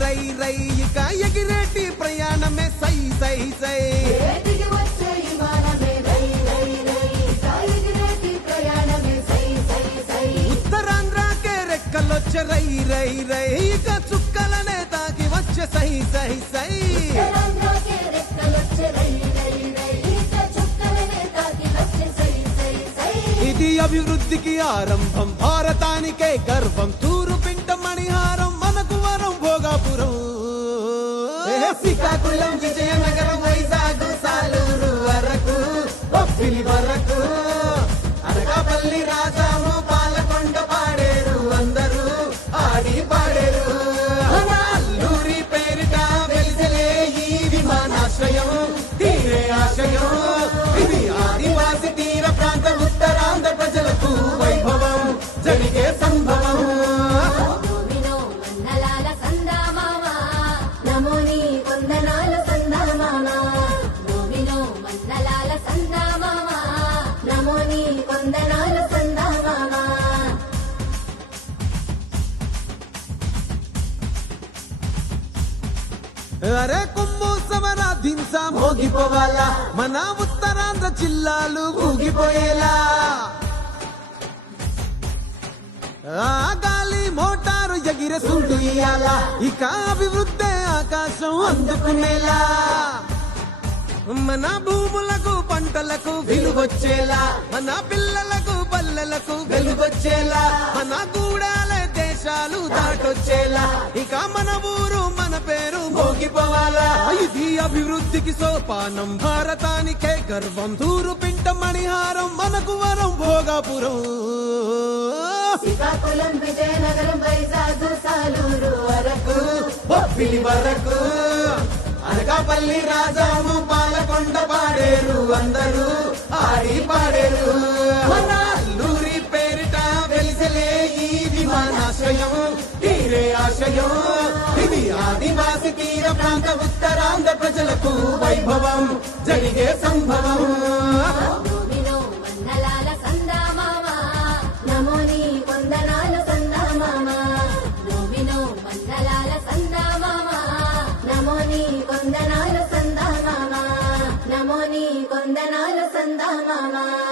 రై రై ఇక ఎగిరేటి ప్రయాణమే సై సై సై ఉత్తరాంధ్రకే రెక్కలొచ్చే రై రై రై ఇక చుక్కలనే తాకి వచ్చే సై సై సై ఇది అభివృద్ధికి ఆరంభం భారతానికే గర్వం తూరు పింట మణిహారం మనకు వరం భోగాపురం శ్రీకాకుళం విజయనగరం వైజాగ్ సాలూరు వరకు బొబ్బిలి వరకు అనకాపల్లి రాజాము పాలకొండ పాడేరు అందరూ ఆడి పాడేరు అల్లూరి పేరిట వెలిసలే ఈ విమానాశ్రయం తీరే ఆశయం ఇది ఆదివాసి తీర ప్రాంత ఉత్తరాంధ్ర ప్రజలకు వైభవం జరిగే సంభవం అరే కొమ్ము సమరా దింస మోగిపోవాలా మన ఉత్తరాంధ్ర జిల్లాలు ఊగిపోయేలా ఆ గాలి మోటారు ఎగిరే సుండు ఇయ్యాలా ఇక అభివృద్ధి ఆకాశం అందుకునేలా మన భూములకు పంటలకు విలువొచ్చేలా మన పిల్లలకు పల్లెలకు వెలుగొచ్చేలా మన గూడాల దేశాలు దాటొచ్చేలా ఇక మన ఊరు మన పేరు మోగిపోవాలా ఇది అభివృద్ధికి సోపానం భారతానికే గర్వం తూరు పింట మణిహారం మనకు వరం భోగాపురం శ్రీకాకుళం విజయనగరం వైజాగ్ సాలూరు వరకు బొబ్బిలి వరకు అనకాపల్లి రాజాము పాలకొండ పాడేరు అందరూ ఆడి పాడేరు మన అల్లూరి పేరిట వెలిసలే ఈ విమానాశ్రయం తీరే ఆశయం ఇది ఆదివాసి తీర ప్రాంత ఉత్తరాంధ్ర ప్రజలకు వైభవం జరిగే సంభవం కొందనాలు సందా మామా